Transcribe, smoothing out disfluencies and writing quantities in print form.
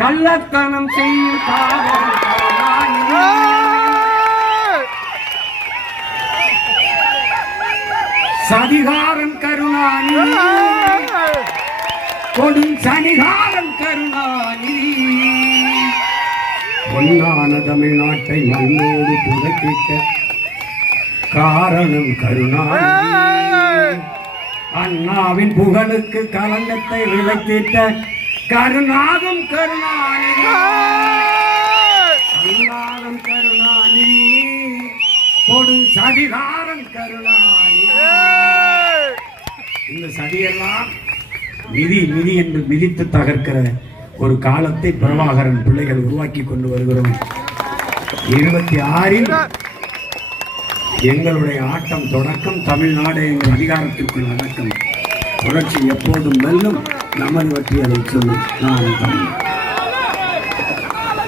கள்ளத்தனம் செய்யும் சதிகாரன் கருணாநிதி கொடும் சனிகாரன் கருணாநிதி பொன்னான தமிழ்நாட்டை மண்ணோடு புதைக்கிட்ட காரணம் கருணாநிதி அண்ணாவின் புகழுக்கு களங்கத்தை விளக்கிட்ட கருணாகம் கருணாநிதி அண்ணாவும் கருணாநிதி கொடும் சதிகாரன் கருணாநிதி. இந்த சதியெல்லாம் நிதி நிதி என்று மிதித்து தகர்க்கிற ஒரு காலத்தை பிரபாகரன் பிள்ளைகள் உருவாக்கி கொண்டு வருகிறோம். 26 எங்களுடைய ஆட்டம் தொடக்கம். தமிழ்நாடு எங்கள் அதிகாரத்திற்குள் அடக்கம். புரட்சி எப்போதும் வெல்லும். நமது வெற்றி அதை சொல்லும். நான் தமிழ்.